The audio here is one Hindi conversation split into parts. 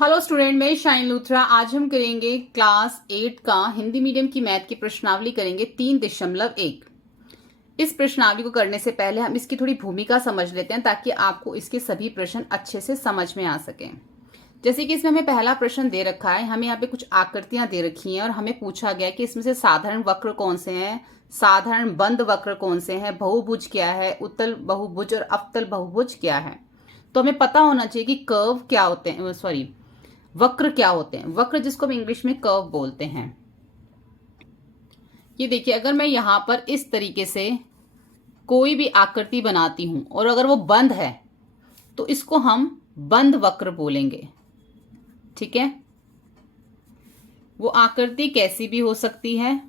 हेलो स्टूडेंट, मैं शाइन लूथरा। आज हम करेंगे क्लास 8 का हिंदी मीडियम की मैथ की प्रश्नावली करेंगे 3.1। इस प्रश्नावली को करने से पहले हम इसकी थोड़ी भूमिका समझ लेते हैं ताकि आपको इसके सभी प्रश्न अच्छे से समझ में आ सकें। जैसे कि इसमें हमें पहला प्रश्न दे रखा है, हमें यहाँ पे कुछ आकृतियां दे रखी हैं और हमें पूछा गया कि इसमें से साधारण वक्र कौन से हैं, साधारण बंद वक्र कौन से हैं, बहुभुज क्या है, उत्तल बहुभुज और अवतल बहुभुज क्या है। तो हमें पता होना चाहिए कि कर्व क्या होते हैं, वक्र क्या होते हैं। वक्र जिसको हम इंग्लिश में कर्व बोलते हैं। ये देखिए, अगर मैं यहां पर इस तरीके से कोई भी आकृति बनाती हूं और अगर वो बंद है तो इसको हम बंद वक्र बोलेंगे। ठीक है, वो आकृति कैसी भी हो सकती है,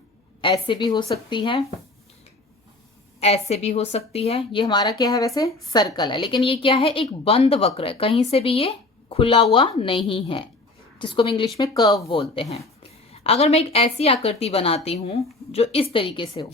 ऐसे भी हो सकती है, ऐसे भी हो सकती है। ये हमारा क्या है, वैसे सर्कल है, लेकिन ये क्या है, एक बंद वक्र है, कहीं से भी ये खुला हुआ नहीं है, जिसको हम इंग्लिश में कर्व बोलते हैं। अगर मैं एक ऐसी आकृति बनाती हूं जो इस तरीके से हो,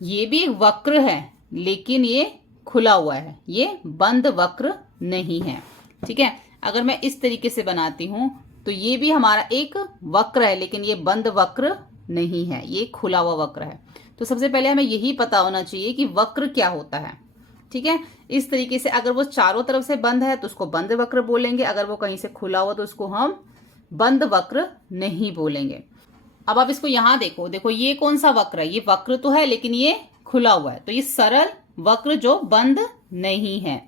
ये भी एक वक्र है लेकिन ये खुला हुआ है, ये बंद वक्र नहीं है। ठीक है, अगर मैं इस तरीके से बनाती हूं तो ये भी हमारा एक वक्र है लेकिन ये बंद वक्र नहीं है, ये खुला हुआ वक्र है। तो सबसे पहले हमें यही पता होना चाहिए कि वक्र क्या होता है। ठीक है, इस तरीके से अगर वो चारों तरफ से बंद है तो उसको बंद वक्र बोलेंगे, अगर वो कहीं से खुला हुआ तो उसको हम बंद वक्र नहीं बोलेंगे। अब आप इसको यहां देखो, देखो ये कौन सा वक्र है, ये वक्र तो है लेकिन ये खुला हुआ है, तो ये सरल वक्र जो बंद नहीं है।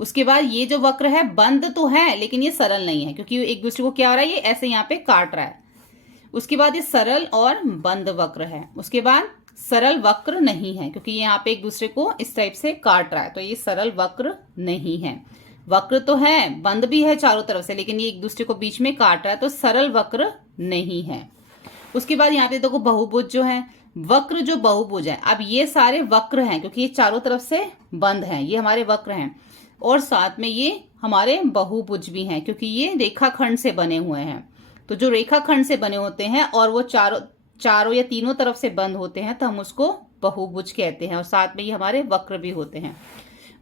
उसके बाद ये जो वक्र है बंद तो है लेकिन ये सरल नहीं है, क्योंकि एक दूसरे को क्या हो रहा है, ये ऐसे यहाँ पे काट रहा है। उसके बाद ये सरल और बंद वक्र है। उसके बाद सरल वक्र नहीं है, क्योंकि यहाँ पे एक दूसरे को इस टाइप से काट रहा है, तो ये सरल वक्र नहीं है। वक्र तो है, बंद भी है चारों तरफ से, लेकिन ये एक दूसरे को बीच में काट रहा है, तो सरल वक्र नहीं है। उसके बाद यहाँ पे देखो बहुभुज जो है, वक्र जो बहुभुज है, अब ये सारे वक्र हैं क्योंकि ये चारों तरफ से बंद हैं, ये हमारे वक्र हैं, और साथ में ये हमारे बहुभुज भी हैं क्योंकि ये रेखाखंड से बने हुए हैं। तो जो रेखाखंड से बने होते हैं और वो चारों या तीनों तरफ से बंद होते हैं तो हम उसको बहुभुज कहते हैं, और साथ में ये हमारे वक्र भी होते हैं।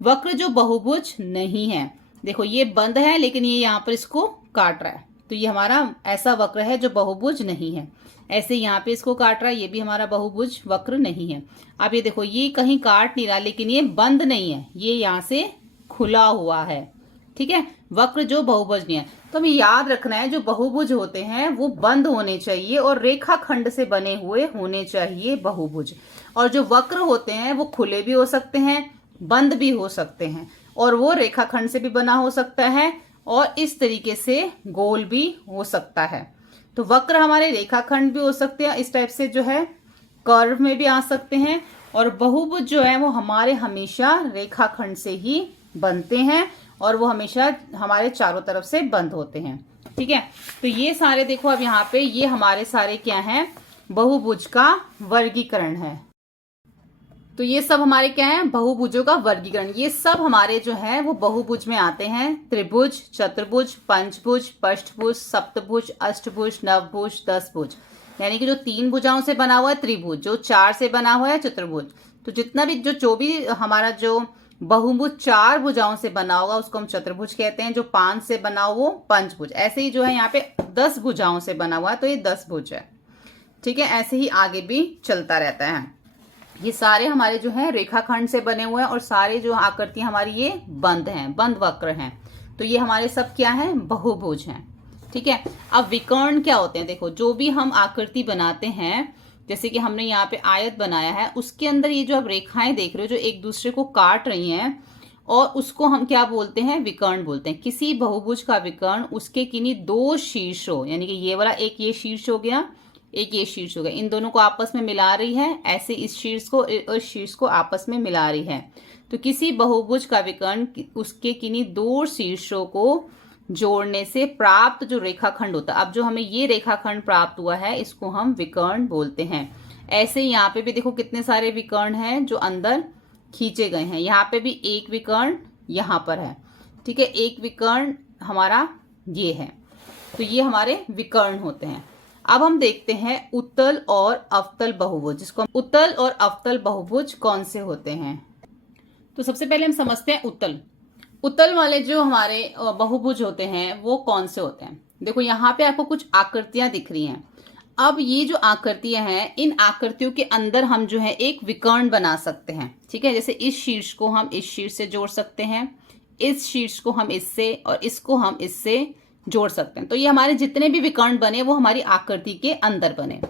वक्र जो बहुभुज नहीं है, देखो ये बंद है लेकिन ये यहाँ पर इसको काट रहा है, तो ये हमारा ऐसा वक्र है जो बहुभुज नहीं है। ऐसे यहाँ पे इसको काट रहा है, ये भी हमारा बहुभुज वक्र नहीं है। अब ये देखो, ये कहीं काट नहीं रहा लेकिन ये बंद नहीं है, ये यहाँ से खुला हुआ है। ठीक है, वक्र जो बहुभुज नहीं है। तो हमें याद रखना है, जो बहुभुज होते हैं वो बंद होने चाहिए और रेखाखंड से बने हुए होने चाहिए बहुभुज, और जो वक्र होते हैं वो खुले भी हो सकते हैं, बंद भी हो सकते हैं, और वो रेखाखंड से भी बना हो सकता है और इस तरीके से गोल भी हो सकता है। तो वक्र हमारे रेखाखंड भी हो सकते हैं, इस टाइप से जो है कर्व में भी आ सकते हैं, और बहुभुज जो है वो हमारे हमेशा रेखाखंड से ही बनते हैं और वो हमेशा हमारे चारों तरफ से बंद होते हैं। ठीक है, तो ये सारे देखो, अब यहाँ पे ये हमारे सारे क्या हैं, बहुभुज का वर्गीकरण है। तो ये सब हमारे क्या है, बहुभुजों का वर्गीकरण। ये सब हमारे जो है वो बहुभुज में आते हैं। त्रिभुज, चतुर्भुज, पंचभुज, पष्टभुज, सप्तभुज, अष्टभुज, नवभुज, दसभुज, यानी कि जो 3 भुजाओं से बना हुआ है त्रिभुज, जो 4 से बना हुआ है चतुर्भुज। तो जितना भी जो भी हमारा जो बहुभुज 4 भुजाओं से बना होगा उसको हम चतुर्भुज कहते हैं, जो 5 से बना हो वो पंचभुज। ऐसे ही जो है यहाँ पे 10 भुजाओं से बना हुआ है तो ये 10 भुज है। ठीक है, ऐसे ही आगे भी चलता रहता है। ये सारे हमारे जो है रेखाखंड से बने हुए हैं और सारे जो आकृतियां हमारी ये बंद हैं, बंद वक्र हैं, तो ये हमारे सब क्या है, बहुभुज हैं। ठीक है, अब विकर्ण क्या होते हैं, देखो जो भी हम आकृति बनाते हैं, जैसे कि हमने यहाँ पे आयत बनाया है, उसके अंदर ये जो आप रेखाएं देख रहे हो जो एक दूसरे को काट रही हैं, और उसको हम क्या बोलते हैं, विकर्ण बोलते हैं। किसी बहुभुज का विकर्ण उसके किन्हीं 2 शीर्षों, यानी कि ये वाला एक ये शीर्ष हो गया, एक ये शीर्ष हो गया, इन दोनों को आपस में मिला रही है, ऐसे इस शीर्ष को और शीर्ष को आपस में मिला रही है। तो किसी बहुभुज का विकर्ण उसके किन्हीं 2 शीर्षों को जोड़ने से प्राप्त जो रेखाखंड होता है, अब जो हमें ये रेखाखंड प्राप्त हुआ है इसको हम विकर्ण बोलते हैं। ऐसे यहाँ पे भी देखो कितने सारे विकर्ण हैं जो अंदर खींचे गए हैं। यहाँ पे भी एक विकर्ण यहाँ पर है। ठीक है, एक विकर्ण हमारा ये है, तो ये हमारे विकर्ण होते हैं। अब हम देखते हैं उत्तल और अवतल बहुभुज, जिसको उत्तल और अवतल बहुभुज कौन से होते हैं। तो सबसे पहले हम समझते हैं उत्तल। उत्तल वाले जो हमारे बहुभुज होते हैं वो कौन से होते हैं? देखो यहाँ पे आपको कुछ आकृतियां दिख रही हैं। अब ये जो आकृतियां हैं, इन आकृतियों के अंदर हम जो है एक विकर्ण बना सकते हैं। ठीक है, जैसे इस शीर्ष को हम इस शीर्ष से जोड़ सकते हैं, इस शीर्ष को हम इससे, और इसको हम इससे जोड़ सकते हैं। तो ये हमारे जितने भी विकर्ण बने वो हमारी आकृति के अंदर बने।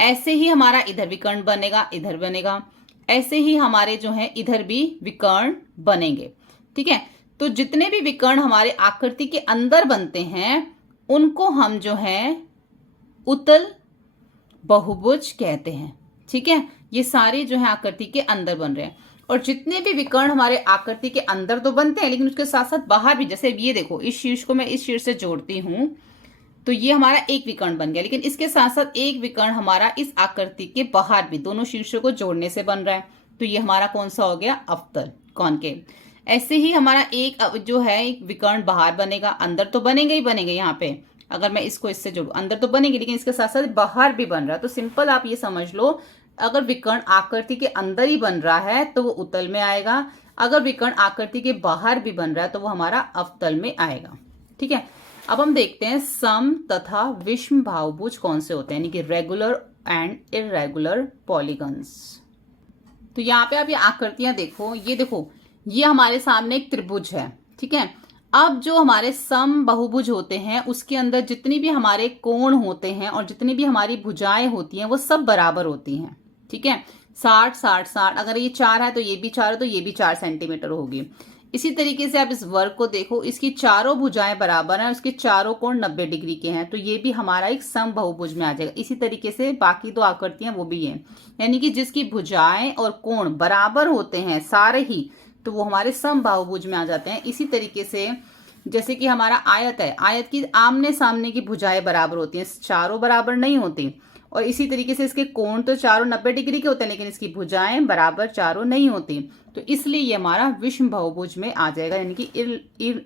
ऐसे ही हमारा इधर विकर्ण बनेगा, इधर बनेगा, ऐसे ही हमारे जो है इधर भी विकर्ण बनेंगे। ठीक है, तो जितने भी विकर्ण हमारे आकृति के अंदर बनते हैं उनको हम जो है उत्तल बहुभुज कहते हैं। ठीक है, ये सारे जो है आकृति के अंदर बन रहे हैं। और जितने भी विकर्ण हमारे आकृति के अंदर तो बनते हैं, लेकिन उसके साथ साथ बाहर भी, जैसे ये देखो, इस शीर्ष को मैं इस शीर्ष से जोड़ती हूं तो ये हमारा एक विकर्ण बन गया, लेकिन इसके साथ साथ एक विकर्ण हमारा इस आकृति के बाहर भी, दोनों शीर्षों को जोड़ने से बन रहा है। तो ये हमारा कौन सा हो गया? अवतल, कॉनकेव। ऐसे ही हमारा एक जो है एक विकर्ण बाहर बनेगा, अंदर तो बनेंगे ही बनेंगे। यहाँ पे अगर मैं इसको इससे जोड़ू, अंदर तो बनेंगे, लेकिन इसके साथ साथ बाहर भी बन रहा है। तो सिंपल आप ये समझ लो, अगर विकर्ण आकृति के अंदर ही बन रहा है तो वो उत्तल में आएगा, अगर विकर्ण आकृति के बाहर भी बन रहा है तो वो हमारा अवतल में आएगा। ठीक है, अब हम देखते हैं सम तथा विषम बहुभुज कौन से होते हैं, यानी कि रेगुलर एंड इररेगुलर पॉलीगन्स। तो यहाँ पे आप ये आकृतियां देखो, ये देखो, ये हमारे सामने एक त्रिभुज है। ठीक है, अब जो हमारे सम बहुभुज होते हैं उसके अंदर जितनी भी हमारे कोण होते हैं और जितनी भी हमारी भुजाएं होती हैं वो सब बराबर होती हैं। ठीक है, 60 60 60, अगर ये 4 है तो ये भी 4 है तो ये भी 4 सेंटीमीटर होगी। इसी तरीके से आप इस वर्ग को देखो, इसकी चारों भुजाएं बराबर हैं, उसके चारों कोण 90 डिग्री के हैं, तो ये भी हमारा एक सम बहुभुज में आ जाएगा। इसी तरीके से बाकी दो आकृतियां वो भी हैं, यानी कि जिसकी भुजाएं और कोण बराबर होते हैं सारे ही, तो वो हमारे सम बहुभुज में आ जाते हैं। इसी तरीके से जैसे कि हमारा आयत है, आयत की आमने सामने की भुजाएं बराबर होती हैं, चारों बराबर नहीं होती। और इसी तरीके से इसके कोण तो चारों 90 डिग्री के होते हैं, लेकिन इसकी भुजाएं बराबर चारों नहीं होती, तो इसलिए ये हमारा विषम बहुभुज में आ जाएगा, यानी कि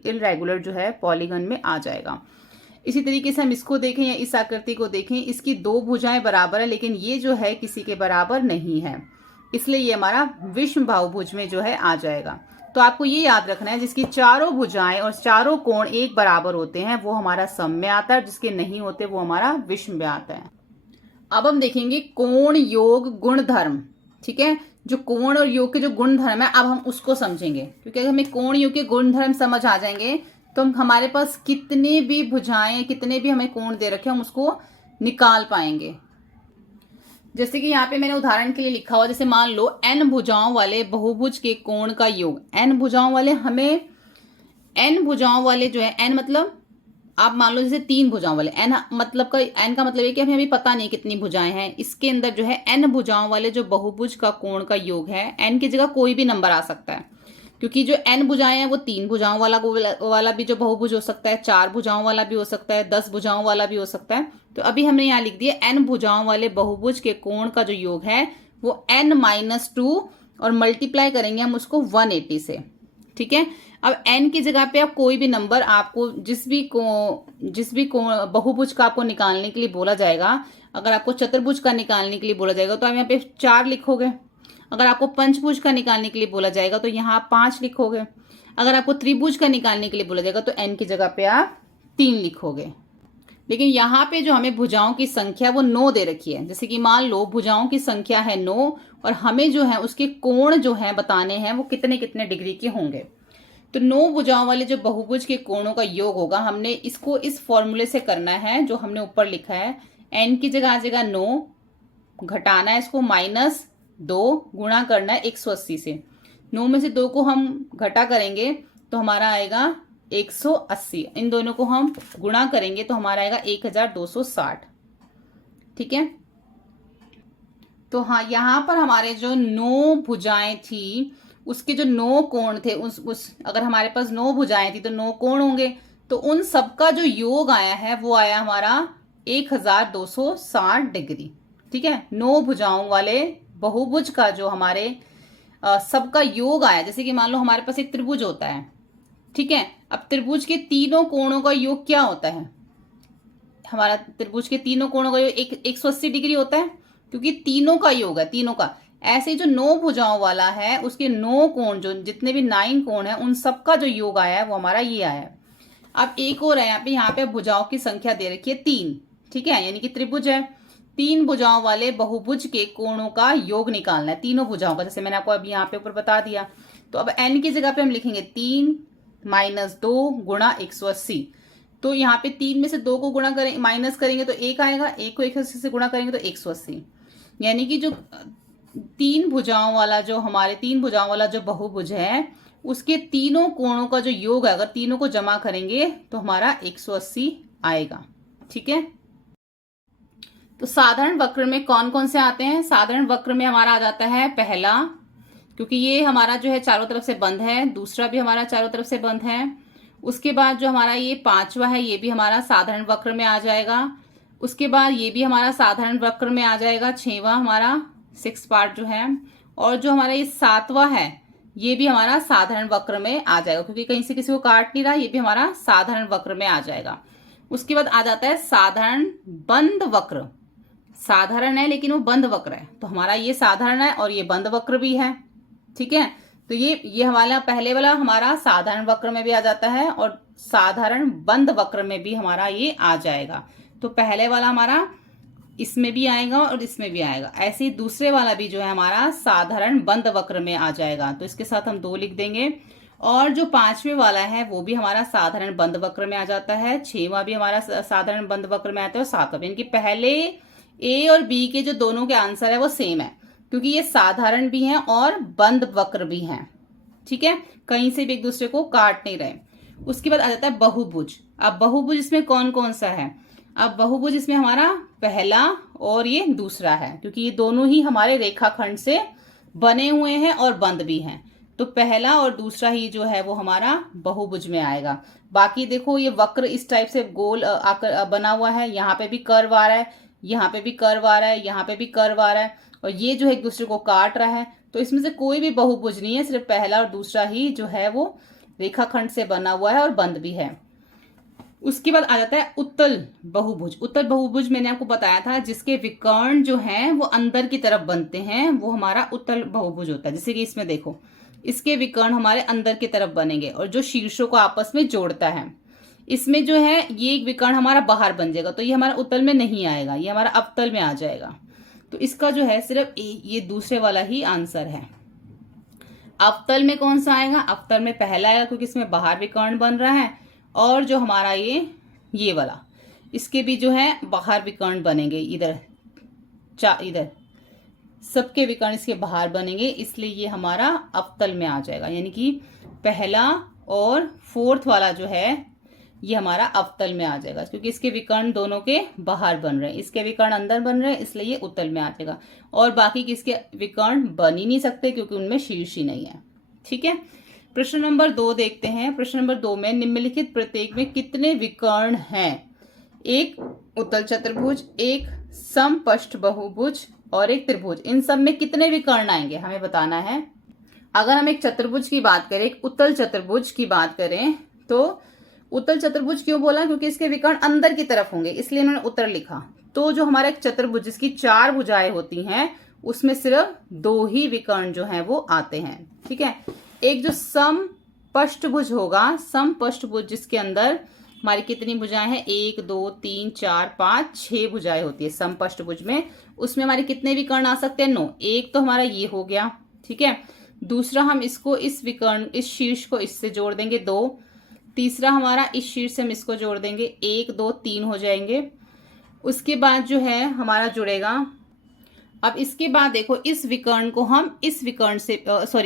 इररेगुलर जो है पॉलीगन में आ जाएगा। इसी तरीके से हम इसको देखें या इस आकृति को देखें, इसकी दो भुजाएं बराबर है, लेकिन ये जो है किसी के बराबर नहीं है, इसलिए ये हमारा विषम बहुभुज में जो है आ जाएगा। तो आपको ये याद रखना है, जिसकी चारों भुजाएं और चारों कोण एक बराबर होते हैं वो हमारा सम में आता है, जिसके नहीं होते वो हमारा विषम में आता है। अब हम देखेंगे कोण योग गुणधर्म। ठीक है, जो कोण और योग के जो गुणधर्म है अब हम उसको समझेंगे, क्योंकि अगर हमें कोण योग के गुणधर्म समझ आ जाएंगे तो हमारे पास कितने भी भुजाएं, कितने भी हमें कोण दे रखे हम उसको निकाल पाएंगे। जैसे कि यहाँ पे मैंने उदाहरण के लिए लिखा हुआ, जैसे मान लो n भुजाओं वाले बहुभुज के कोण का योग, n भुजाओं वाले, हमें n भुजाओं वाले जो है, n मतलब आप मान लो जैसे 3 भुजाओं वाले, n मतलब का, n का मतलब है कि हमें अभी पता नहीं कितनी भुजाएं हैं, इसके अंदर जो है n भुजाओं वाले जो बहुभुज का कोण का योग है, n की जगह कोई भी नंबर आ सकता है, क्योंकि जो n भुजाएं हैं वो 3 भुजाओं वाला भी जो बहुभुज हो सकता है, 4 भुजाओं वाला भी हो सकता है, 10 भुजाओं वाला भी हो सकता है। तो अभी हमने यहाँ लिख दिया n भुजाओं वाले बहुभुज के कोण का जो योग है वो n-2 और मल्टीप्लाई करेंगे हम उसको 180 से। ठीक है, अब n की जगह पे आप कोई भी नंबर, आपको जिस भी बहुभुज का आपको निकालने के लिए बोला जाएगा, अगर आपको चतुर्भुज का निकालने के लिए बोला जाएगा तो आप यहाँ पे 4 लिखोगे, अगर आपको पंचभुज का निकालने के लिए बोला जाएगा तो यहाँ 5 लिखोगे, अगर आपको त्रिभुज का निकालने के लिए बोला जाएगा तो n की जगह पे आप 3 लिखोगे। लेकिन यहाँ पे जो हमें भुजाओं की संख्या वो 9 दे रखी है। जैसे कि मान लो भुजाओं की संख्या है 9 और हमें जो है उसके कोण जो है बताने हैं वो कितने कितने डिग्री के होंगे। तो 9 भुजाओं वाले जो बहुभुज के कोणों का योग होगा, हमने इसको इस फॉर्मूले से करना है जो हमने ऊपर लिखा है। n की जगह आ जाएगा 9, घटाना है इसको -2, गुणा करना है 180 से। 9 में से 2 को हम घटा करेंगे तो हमारा आएगा 180, इन दोनों को हम गुणा करेंगे तो हमारा आएगा 1260। ठीक है, तो हाँ, यहाँ पर हमारे जो 9 भुजाएं थी उसके जो 9 कोण थे, अगर हमारे पास 9 भुजाएं थी तो 9 कोण होंगे, तो उन सबका जो योग आया है वो आया हमारा 1260 डिग्री। ठीक है, 9 भुजाओं वाले बहुभुज का जो हमारे सबका योग आया, जैसे कि मान लो हमारे पास एक त्रिभुज होता है। ठीक है, अब त्रिभुज के तीनों कोणों का योग क्या होता है? हमारा त्रिभुज के तीनों कोणों का योग 180 डिग्री होता है, क्योंकि तीनों का योग है, तीनों का। ऐसे ही जो 9 भुजाओं वाला है उसके 9 कोण, जो जितने भी 9 कोण है उन सबका जो योग आया है वो हमारा ये आया है। अब एक और है यहाँ पे भुजाओं की संख्या दे रखी है 3, ठीक है, यानी कि त्रिभुज है। 3 भुजाओं वाले बहुभुज के कोणों का योग निकालना है, तीनों भुजाओं का, जैसे मैंने आपको अभी यहाँ पे ऊपर बता दिया। तो अब n की जगह पे हम लिखेंगे 3 - 2 गुणा 180। तो यहाँ पे 3 में से 2 को गुणा करें, माइनस करेंगे तो 1 आएगा, 1 को 180 से गुणा करेंगे तो 180। यानी कि जो 3 भुजाओं वाला जो बहुभुज है उसके तीनों कोणों का जो योग है, अगर तीनों को जमा करेंगे तो हमारा 180 आएगा, ठीक है। तो साधारण वक्र में कौन कौन से आते हैं? साधारण वक्र में हमारा आ जाता है पहला, क्योंकि ये हमारा जो है चारों तरफ से बंद है, दूसरा भी हमारा चारों तरफ से बंद है। उसके बाद जो हमारा ये 5वां है ये भी हमारा साधारण वक्र में आ जाएगा। उसके बाद ये भी हमारा साधारण वक्र में आ जाएगा, 6वां हमारा 6 पार्ट जो है। और जो हमारा ये 7वां है ये भी हमारा साधारण वक्र में आ जाएगा, क्योंकि कहीं से किसी को काट नहीं रहा, ये भी हमारा साधारण वक्र में आ जाएगा। उसके बाद आ जाता है साधारण बंद वक्र। साधारण है लेकिन वो बंद वक्र है, तो हमारा ये साधारण है और ये बंद वक्र भी है, ठीक है। तो ये हमारा पहले वाला हमारा साधारण वक्र में भी आ जाता है और साधारण बंद वक्र में भी हमारा ये आ जाएगा। तो पहले वाला हमारा इसमें भी आएगा और इसमें भी आएगा। ऐसे ही दूसरे वाला भी जो है हमारा साधारण बंद वक्र में आ जाएगा, तो इसके साथ हम 2 लिख देंगे। और जो 5वें वाला है वो भी हमारा साधारण बंद वक्र में आ जाता है, 6वां भी हमारा साधारण बंद वक्र में आता है और 7वां भी। यानी कि पहले ए और बी के जो दोनों के आंसर है वो सेम है, क्योंकि ये साधारण भी हैं और बंद वक्र भी हैं, ठीक है, कहीं से भी एक दूसरे को काट नहीं रहे। उसके बाद आ जाता है बहुभुज। अब बहुभुज इसमें कौन कौन सा है? अब बहुभुज इसमें हमारा पहला और ये दूसरा है, क्योंकि ये दोनों ही हमारे रेखाखंड से बने हुए हैं और बंद भी हैं। तो पहला और दूसरा ही जो है वो हमारा बहुभुज में आएगा। बाकी देखो ये वक्र इस टाइप से गोल आकर बना हुआ है, यहाँ पे भी कर्व आ रहा है, यहाँ पे भी कर्व आ रहा है, यहाँ पे भी कर्व आ रहा है, और ये जो है एक दूसरे को काट रहा है। तो इसमें से कोई भी बहुभुज नहीं है, सिर्फ पहला और दूसरा ही जो है वो रेखाखंड से बना हुआ है और बंद भी है। उसके बाद आ जाता है उत्तल बहुभुज। उत्तल बहुभुज मैंने आपको बताया था, जिसके विकर्ण जो हैं वो अंदर की तरफ बनते हैं, वो हमारा उत्तल बहुभुज होता है। जैसे कि इसमें देखो, इसके विकर्ण हमारे अंदर की तरफ बनेंगे और जो शीर्षों को आपस में जोड़ता है। इसमें जो है ये एक विकर्ण हमारा बाहर बन जाएगा, तो ये हमारा उत्तल में नहीं आएगा, ये हमारा अवतल में आ जाएगा। तो इसका जो है सिर्फ ये दूसरे वाला ही आंसर है। अवतल में कौन सा आएगा? अवतल में पहला आएगा, क्योंकि इसमें बाहर विकर्ण बन रहा है, और जो हमारा ये वाला, इसके भी जो है बाहर विकर्ण बनेंगे, इधर सबके विकर्ण इसके बाहर बनेंगे, इसलिए ये हमारा अवतल में आ जाएगा। यानी कि पहला और 4th वाला जो है ये हमारा अवतल में आ जाएगा, क्योंकि इसके विकर्ण दोनों के बाहर बन रहे हैं, इसके विकर्ण अंदर बन रहे हैं, इसलिए ये उत्तल में आ जाएगा। और बाकी किसके विकर्ण बन ही नहीं सकते, क्योंकि उनमें शीर्ष ही नहीं है, ठीक है। प्रश्न नंबर 2 देखते हैं। प्रश्न नंबर 2 में निम्नलिखित प्रत्येक में कितने विकर्ण हैं? एक उत्तल चतुर्भुज, एक समपष्ट बहुभुज और एक त्रिभुज। इन सब में कितने विकर्ण आएंगे हमें बताना है। अगर हम एक चतुर्भुज की बात करें, एक उत्तल चतुर्भुज की बात करें, तो उत्तल चतुर्भुज क्यों बोला? क्योंकि इसके विकर्ण अंदर की तरफ होंगे, इसलिए मैंने उत्तर लिखा। तो जो हमारा एक चतुर्भुज जिसकी 4 भुजाएं होती हैं, उसमें सिर्फ 2 ही विकर्ण जो हैं वो आते हैं, ठीक है। एक जो समपष्टभुज होगा, समपष्टभुज जिसके अंदर हमारी कितनी भुजाएं हैं? 1 2 3 4 5 6 भुजाएं होती है समपष्टभुज में। उसमें हमारे कितने विकर्ण आ सकते हैं? 9। एक तो हमारा ये हो गया, ठीक है। दूसरा हम इसको इस विकर्ण, इस शीर्ष को इससे जोड़ देंगे 2। तीसरा हमारा इस शीर्ष से हम इसको जोड़ देंगे 1 2 3 हो जाएंगे। उसके बाद जो है हमारा जुड़ेगा, अब इसके बाद देखो इस विकर्ण को हम इस विकर्ण से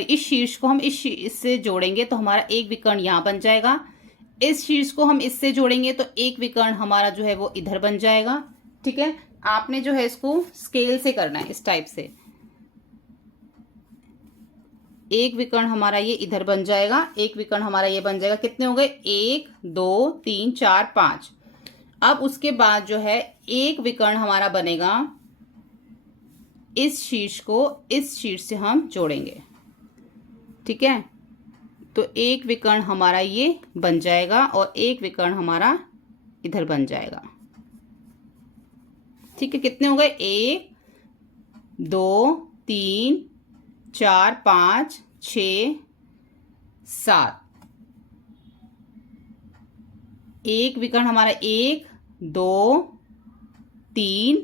इस शीर्ष को हम इससे जोड़ेंगे, तो हमारा एक विकर्ण यहाँ बन जाएगा। इस शीर्ष को हम इससे जोड़ेंगे तो एक विकर्ण हमारा जो है वो इधर बन जाएगा, ठीक है। आपने जो है इसको स्केल से करना है, इस टाइप से। एक विकर्ण हमारा ये इधर बन जाएगा, एक विकर्ण हमारा ये बन जाएगा। कितने हो गए? 1 2 3 4 5। अब उसके बाद जो है एक विकर्ण हमारा बनेगा, इस शीर्ष को इस शीर्ष से हम जोड़ेंगे, ठीक है। तो एक विकर्ण हमारा ये बन जाएगा और एक विकर्ण हमारा इधर बन जाएगा, ठीक है। कितने हो गए? 1 2 3 4 5 6 7, एक विकर्ण हमारा 1 2 3,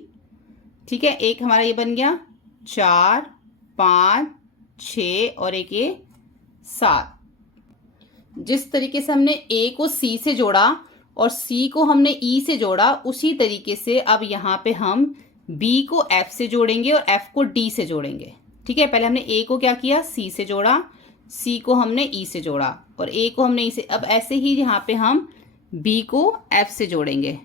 ठीक है, एक हमारा ये बन गया 4 5 6 और एक ये 7। जिस तरीके से हमने ए को सी से जोड़ा और सी को हमने ई से जोड़ा, उसी तरीके से अब यहाँ पे हम बी को एफ से जोड़ेंगे और एफ को डी से जोड़ेंगे। ठीक है, पहले हमने ए को क्या किया, सी से जोड़ा, सी को हमने ई से जोड़ा और ए को हमने ई से। अब ऐसे ही यहाँ पे हम बी को एफ से जोड़ेंगे,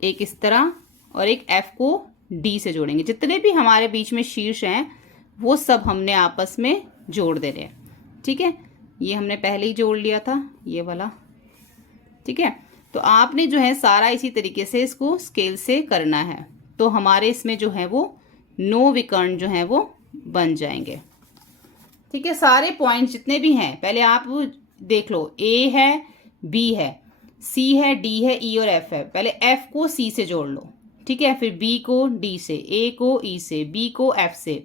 एक इस तरह, और एक एफ को डी से जोड़ेंगे। जितने भी हमारे बीच में शीर्ष हैं वो सब हमने आपस में जोड़ देने हैं। ठीक है, ये हमने पहले ही जोड़ लिया था, ये वाला। ठीक है, तो आपने जो है सारा इसी तरीके से इसको स्केल से करना है, तो हमारे इसमें जो है वो 9 विकर्ण जो है वो बन जाएंगे। ठीक है, सारे पॉइंट जितने भी हैं पहले आप देख लो, ए है, बी है, सी है, डी है, ई और एफ है। पहले एफ को सी से जोड़ लो, ठीक है, फिर बी को डी से, ए को ई से, बी को एफ से,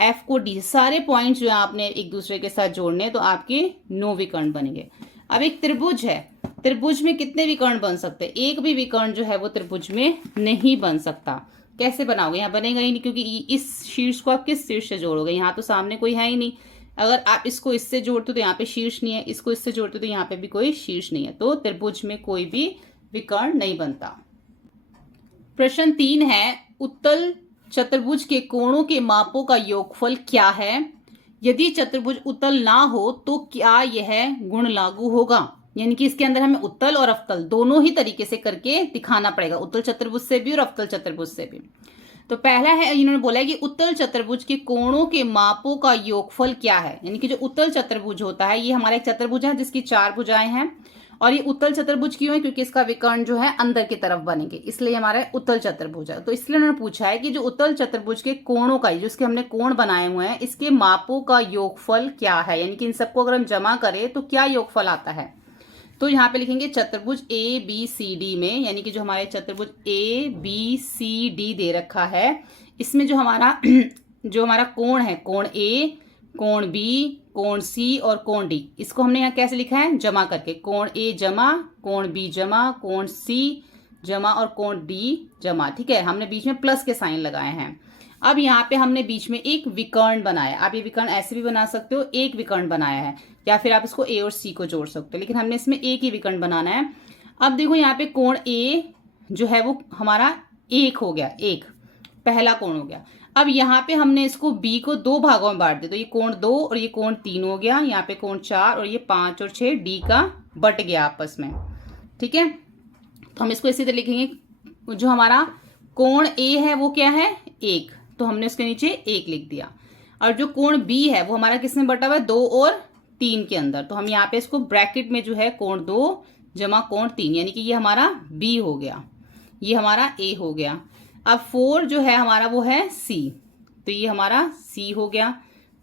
एफ को डी से। सारे पॉइंट्स जो है आपने एक दूसरे के साथ जोड़ने, तो आपके 9 विकर्ण बनेंगे। अब एक त्रिभुज है, त्रिभुज में कितने विकर्ण बन सकते हैं? एक भी विकर्ण जो है वो त्रिभुज में नहीं बन सकता। कैसे बनाओगे? यहाँ बनेगा ही नहीं, क्योंकि इस शीर्ष को आप किस शीर्ष से जोड़ोगे? यहाँ तो सामने कोई है ही नहीं। अगर आप इसको इससे जोड़ते हो तो यहाँ पे शीर्ष नहीं है, इसको इससे जोड़ते हो तो यहाँ पे भी कोई शीर्ष नहीं है, तो त्रिभुज में कोई भी विकर्ण नहीं बनता। प्रश्न 3 है, उत्तल चतुर्भुज के कोणों के मापों का योगफल क्या है? यदि चतुर्भुज उत्तल ना हो तो क्या यह गुण लागू होगा? यानी कि इसके अंदर हमें उत्तल और अवतल दोनों ही तरीके से करके दिखाना पड़ेगा, उत्तल चतुर्भुज से भी और अवतल चतुर्भुज से भी। तो पहला है, इन्होंने बोला है कि उत्तल चतुर्भुज के कोणों के मापों का योगफल क्या है। यानी कि जो उत्तल चतुर्भुज होता है, ये हमारा एक चतुर्भुज है जिसकी 4 भुजाएं हैं, और ये उत्तल चतुर्भुज क्यों है? क्योंकि इसका विकर्ण जो है अंदर की तरफ बनेंगे, इसलिए हमारा उत्तल चतुर्भुज है। तो इसलिए उन्होंने पूछा है कि जो उत्तल चतुर्भुज के कोणों का, जो इसके हमने कोण बनाए हुए हैं, इसके मापों का योगफल क्या है? यानी कि इन सबको अगर हम जमा करें तो क्या योगफल आता है? तो यहाँ पे लिखेंगे चतुर्भुज ए बी सी डी में, यानी कि जो हमारे चतुर्भुज ए बी सी डी दे रखा है, इसमें जो हमारा कोण है, कोण ए, कोण बी, कोण सी और कोण डी, इसको हमने यहाँ कैसे लिखा है? जमा करके, कोण ए जमा, कोण बी जमा, कोण सी जमा और कोण डी जमा। ठीक है, हमने बीच में प्लस के साइन लगाए हैं। अब यहाँ पे हमने बीच में एक विकर्ण बनाया। आप ये विकर्ण ऐसे भी बना सकते हो, एक विकर्ण बनाया है, या फिर आप इसको ए और सी को जोड़ सकते हो, लेकिन हमने इसमें एक ही विकर्ण बनाना है। अब देखो यहाँ पे कोण ए जो है वो हमारा 1 हो गया, एक पहला कोण हो गया। अब यहाँ पे हमने इसको बी को 2 भागों में बांट दिया, तो ये कोण 2 और ये कोण 3 हो गया, यहाँ पे कोण 4 और ये 5 और 6 डी का बट गया आपस में। ठीक है, तो हम इसको इसी तरह लिखेंगे, जो हमारा कोण ए है वो क्या है? 1, तो हमने उसके नीचे 1 लिख दिया। और जो कोण बी है वो हमारा किसमें बटा हुआ है? 2 और 3 के अंदर, तो हम यहाँ पे इसको ब्रैकेट में जो है कोण 2 जमा कोण 3, यानी कि ये हमारा बी हो गया, ये हमारा ए हो गया। अब 4 जो है हमारा वो है सी, तो ये हमारा सी हो गया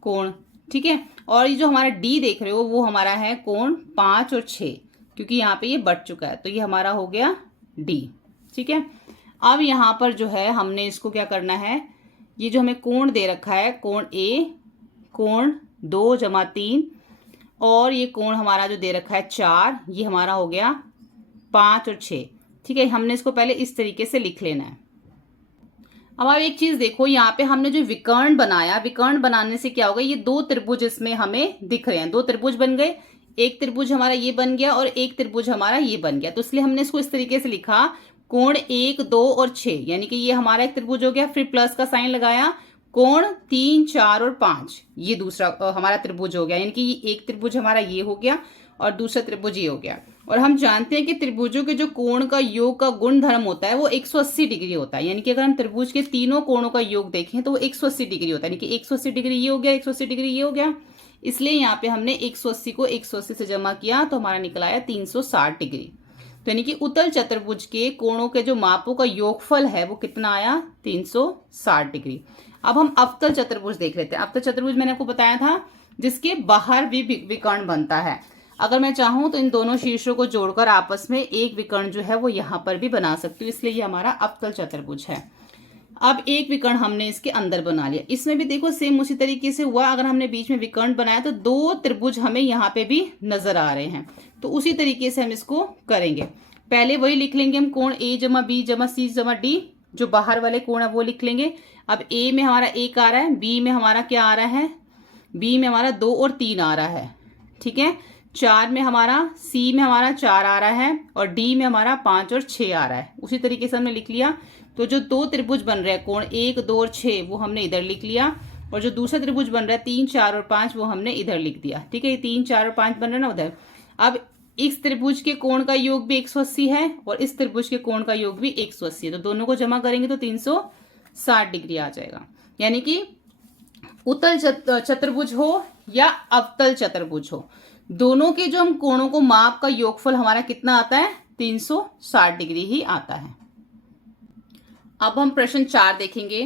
कोण। ठीक है, और ये जो हमारा डी देख रहे हो वो हमारा है कोण 5 और 6, क्योंकि यहाँ पे ये बढ़ चुका है, तो ये हमारा हो गया डी। ठीक है, अब यहाँ पर जो है हमने इसको क्या करना है, ये जो हमें कोण दे रखा है, कोण ए, कोण 2 जमा 3, और ये कोण हमारा जो दे रखा है 4, ये हमारा हो गया 5 और 6। ठीक है, हमने इसको पहले इस तरीके से लिख लेना है। अब आप एक चीज देखो, यहाँ पे हमने जो विकर्ण बनाया, विकर्ण बनाने से क्या होगा, ये 2 त्रिभुज इसमें हमें दिख रहे हैं, 2 त्रिभुज बन गए, एक त्रिभुज हमारा ये बन गया और एक त्रिभुज हमारा ये बन गया। तो इसलिए हमने इसको इस तरीके से लिखा, कोण 1 2 और 6, यानी कि ये हमारा एक त्रिभुज हो गया, फिर प्लस का साइन लगाया, कोण 3 4 और 5, ये दूसरा हमारा त्रिभुज हो गया, यानी कि ये एक त्रिभुज हमारा ये हो गया और दूसरा त्रिभुज ये हो गया। और हम जानते हैं कि त्रिभुजों के जो कोण का योग का गुण धर्म होता है वो 180 डिग्री होता है, यानी कि अगर हम त्रिभुज के तीनों कोणों का योग देखें तो वो 180 डिग्री होता है, यानी कि 180 डिग्री ये हो गया, 180 डिग्री ये हो गया, इसलिए यहाँ पे हमने 180 को 180 से जमा किया तो हमारा निकल आया 360 डिग्री। तो यानी कि उत्तल चतुर्भुज के कोणों के जो मापों का योगफल है वो कितना आया? 360 डिग्री। अब हम अवतल चतुर्भुज देख लेते हैं। अवतल चतुर्भुज मैंने आपको बताया था जिसके बाहर भी विकर्ण बनता है। अगर मैं चाहूं तो इन दोनों शीर्षों को जोड़कर आपस में एक विकर्ण जो है वो यहाँ पर भी बना सकती हूँ, इसलिए ये हमारा अवतल चतुर्भुज है। अब एक विकर्ण हमने इसके अंदर बना लिया। इसमें भी देखो सेम उसी तरीके से हुआ। अगर हमने बीच में विकर्ण बनाया तो दो त्रिभुज हमें यहाँ पे भी नजर आ रहे हैं। तो उसी तरीके से हम इसको करेंगे। पहले वही लिख लेंगे हम, कोण ए जमा बी जमा सी जमा डी, जो बाहर वाले कोण है वो लिख लेंगे। अब ए में हमारा 1 आ रहा है, बी में हमारा क्या आ रहा है, बी में हमारा 2 और 3 आ रहा है, ठीक है। 4 में हमारा, सी में हमारा 4 आ रहा है, और डी में हमारा 5 और 6 आ रहा है। उसी तरीके से हमने लिख लिया। तो जो दो त्रिभुज बन रहे हैं कोण 1, 2 और 6 वो हमने इधर लिख लिया, और जो दूसरा त्रिभुज बन रहा है 3, 4 और 5 वो हमने इधर लिख दिया, ठीक है। ये 3, 4 और 5 बन रहे हैं ना उधर। अब इस त्रिभुज के कोण का योग भी 180 है और इस त्रिभुज के कोण का योग भी 180 है। तो दोनों को जमा करेंगे तो 360 डिग्री आ जाएगा। यानी कि उत्तल चतुर्भुज हो या अवतल चतुर्भुज हो, दोनों के जो हम कोणों को माप का योगफल हमारा कितना आता है, 360 डिग्री ही आता है। अब हम प्रश्न 4 देखेंगे।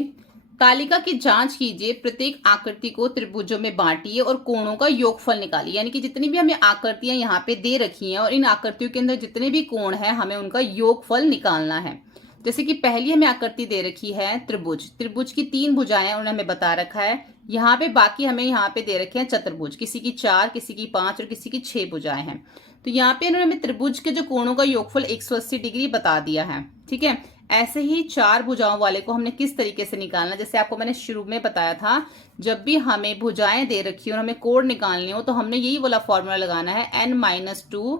तालिका की जांच कीजिए, प्रत्येक आकृति को त्रिभुजों में बांटिए और कोणों का योगफल निकालिए। यानी कि जितनी भी हमें आकृतियां यहाँ पे दे रखी हैं और इन आकृतियों के अंदर जितने भी कोण हैं हमें उनका योगफल निकालना है। जैसे कि पहली हमें आकृति दे रखी है त्रिभुज, त्रिभुज की 3 भुजाएं उन्होंने हमें बता रखा है। यहाँ पे बाकी हमें यहाँ पे दे रखे हैं चतुर्भुज, किसी की 4, किसी की 5 और किसी की 6 भुजाएं हैं। तो यहाँ पे इन्होंने हमें त्रिभुज के जो कोणों का योगफल 180 डिग्री बता दिया है, ठीक है। ऐसे ही 4 भुजाओं वाले को हमने किस तरीके से निकालना, जैसे आपको मैंने शुरू में बताया था, जब भी हमें भुजाएं दे रखी हो और हमें कोण निकालने हो तो हमने यही वाला फॉर्मूला लगाना है, n-2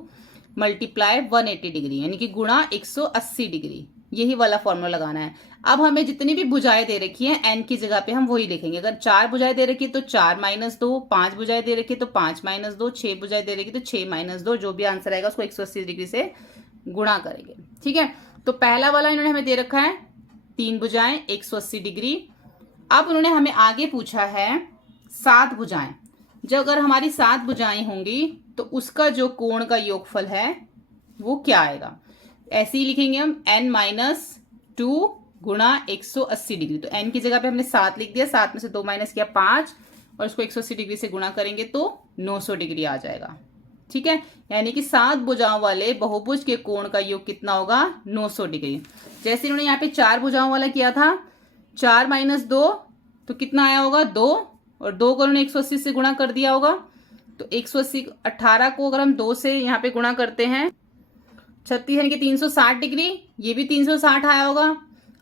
मल्टीप्लाई 180 डिग्री, यानी कि गुणा 180 डिग्री, यही वाला फॉर्मूला लगाना है। अब हमें जितनी भी भुजाएं दे रखी हैं n की जगह पे हम वही लिखेंगे। अगर 4 भुजाएं दे रखी है तो 4 - 2, 5 भुजाएं दे रखी है तो 5 - 2, 6 भुजाएं दे रखी है तो 6 - 2, जो भी आंसर आएगा उसको 180 डिग्री से गुणा करेंगे, ठीक है। तो पहला वाला इन्होंने हमें दे रखा है 3 भुजाएं 180 डिग्री। अब उन्होंने हमें आगे पूछा है 7 भुजाएं। जब अगर हमारी 7 भुजाएं होंगी तो उसका जो कोण का योगफल है वो क्या आएगा, ऐसे ही लिखेंगे हम n-2 गुणा 180 डिग्री। तो n की जगह पे हमने 7 लिख दिया, 7 में से 2 माइनस किया 5, और इसको 180 डिग्री से गुणा करेंगे तो 900 डिग्री आ जाएगा, ठीक है। यानी कि 7 भुजाओं वाले बहुभुज के कोण का योग कितना होगा, 900 डिग्री। जैसे इन्होंने यहाँ पे 4 भुजाओं वाला किया था, 4 - 2 तो कितना आया होगा, 2, और 2 को उन्होंने 180 से गुणा कर दिया होगा। तो 180, 18 को अगर हम 2 से यहाँ पे गुणा करते हैं 36, यानी कि 360 डिग्री, ये भी 360 आया होगा।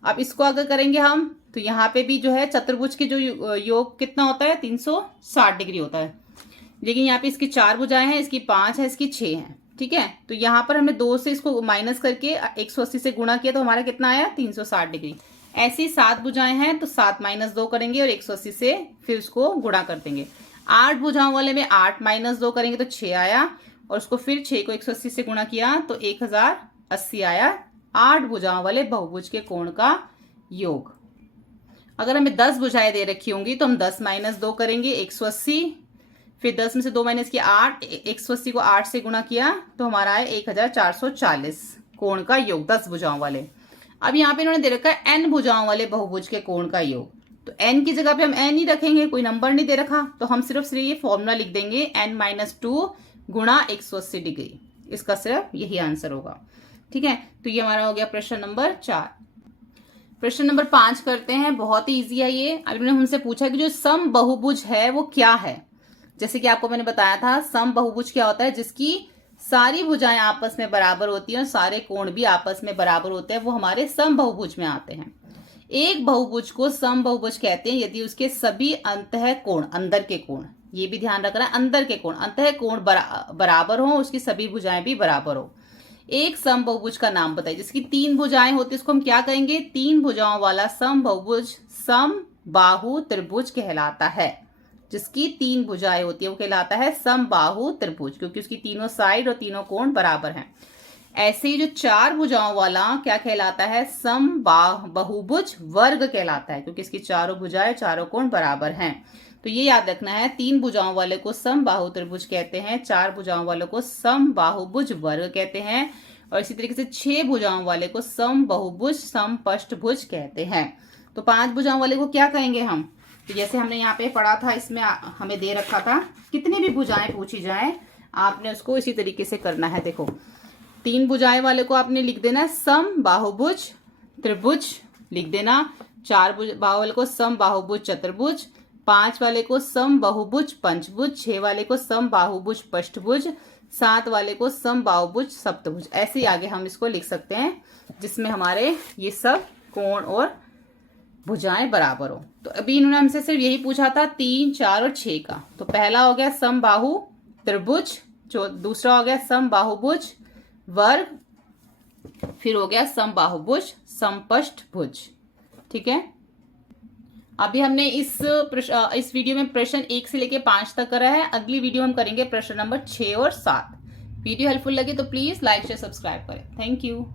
अब इसको अगर करेंगे हम तो यहाँ पे भी जो है चतुर्भुज के जो योग कितना होता है, 360 डिग्री होता है। लेकिन यहाँ पे इसकी 4 भुजाएं हैं, इसकी 5 है, इसकी 6 है, ठीक है। तो यहाँ पर हमने 2 से इसको माइनस करके 180 से गुणा किया तो हमारा कितना आया, 360 डिग्री। ऐसी 7 भुजाएं हैं तो 7 - 2 करेंगे और 180 से फिर उसको गुणा कर देंगे। 8 भुजाओं वाले में 8 - 2 करेंगे तो 6 आया, और उसको फिर 6 को 180 से गुणा किया तो 1080 आया। 8 भुजाओं वाले बहुभुज के कोण का योग। अगर हमें 10 भुजाएं दे रखी होंगी तो हम 10 - 2 करेंगे 180, फिर 10 में से 2 माइनस किया 8, 180 को 8 से गुणा किया तो हमारा है 1440 कोण का योग, 10 भुजाओं वाले। अब यहाँ पे इन्होंने दे रखा है n भुजाओं वाले बहुभुज के कोण का योग। तो n की जगह पे हम n ही रखेंगे, कोई नंबर नहीं दे रखा, तो हम सिर्फ ये फॉर्मूला लिख देंगे n-2 गुणा 180 डिग्री। इसका सिर्फ यही आंसर होगा, ठीक है। तो ये हमारा हो गया प्रश्न नंबर 4। प्रश्न नंबर 5 करते हैं, बहुत ही ईजी है ये। अब इन्होंने हमसे पूछा कि जो सम बहुभुज है वो क्या है। जैसे कि आपको मैंने बताया था, सम बहुभुज क्या होता है, जिसकी सारी भुजाएं आपस में बराबर होती हैं और सारे कोण भी आपस में बराबर होते हैं, वो हमारे सम बहुभुज में आते हैं। एक बहुभुज को सम बहुभुज कहते हैं यदि उसके सभी अंतः कोण, अंदर के कोण, ये भी ध्यान रखना है, अंदर के कोण, अंतः कोण बराबर हो, उसकी सभी भुजाएं भी बराबर हो। एक सम बहुभुज का नाम बताइए। जिसकी 3 भुजाएं होती है उसको हम क्या कहेंगे, 3 भुजाओं वाला सम बहुभुज सम बाहु त्रिभुज कहलाता है। जिसकी 3 भुजाएं होती है वो कहलाता है सम बाहु त्रिभुज, क्योंकि उसकी तीनों साइड और तीनों कोण बराबर हैं। ऐसे ही जो 4 भुजाओं वाला क्या कहलाता है, सम बहुभुज वर्ग कहलाता है, क्योंकि इसकी चारों भुजाएं चारों कोण बराबर हैं। तो ये याद रखना है, 3 भुजाओं वाले को सम बाहु त्रिभुज कहते हैं, 4 भुजाओं वाले को सम बाहुभुज वर्ग कहते हैं, और इसी तरीके से 6 भुजाओं वाले को सम बहुभुज सम पष्टभुज कहते हैं। तो 5 भुजाओं वाले को क्या कहेंगे हम, तो जैसे हमने यहाँ पे पढ़ा था, इसमें हमें दे रखा था कितनी भी भुजाएं पूछी जाए आपने उसको इसी तरीके से करना है। देखो 3 भुजाएं वाले को आपने लिख देना सम बाहुभुज त्रिभुज लिख देना, 4 बाहु वाले को सम बाहुभुज चतुर्भुज, 5 वाले को सम बहुभुज पंचभुज, 6 वाले को सम बाहुभुज पष्टभुज, 7 वाले को सम बाहुभुज सप्तभुज। ऐसे ही आगे हम इसको लिख सकते हैं जिसमें हमारे ये सब कोण और भुजाएं बराबर हो। तो अभी इन्होंने हमसे सिर्फ यही पूछा था 3, 4 और 6 का। तो पहला हो गया सम बाहु त्रिभुज, जो दूसरा हो गया सम बाहुभुज वर्ग, फिर हो गया सम बाहुभुज समपष्ट भुज। ठीक है, अभी हमने इस वीडियो में प्रश्न 1 से लेके 5 तक करा है। अगली वीडियो हम करेंगे प्रश्न नंबर 6 और 7। वीडियो हेल्पफुल लगे तो प्लीज लाइक शेयर सब्सक्राइब करें। Thank you.